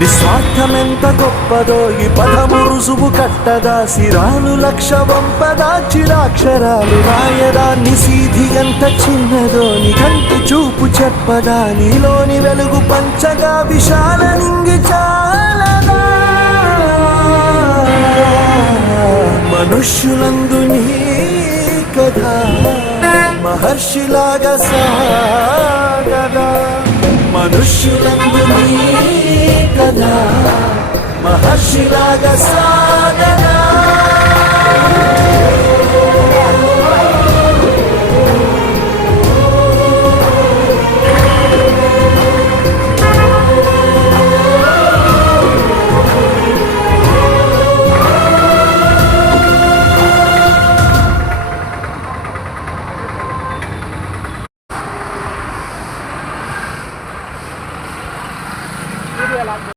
నిస్వార్థమెంత గొప్పదో ఈ పదము రుజువు కట్టదా సిరాలు లక్ష వంపదా చిరాక్షరాలు రాయదా నిసీధి ఎంత చిన్నదో నీ కంటి చూపు చెప్పదా నీలోని వెలుగు పంచగా విశాల నింగి చాలదా మనుష్యులందు నీ కథ మహర్షిలాగా సాగదా మనుష్యులందు నీ కథ మహర్షిలాగా సాగదా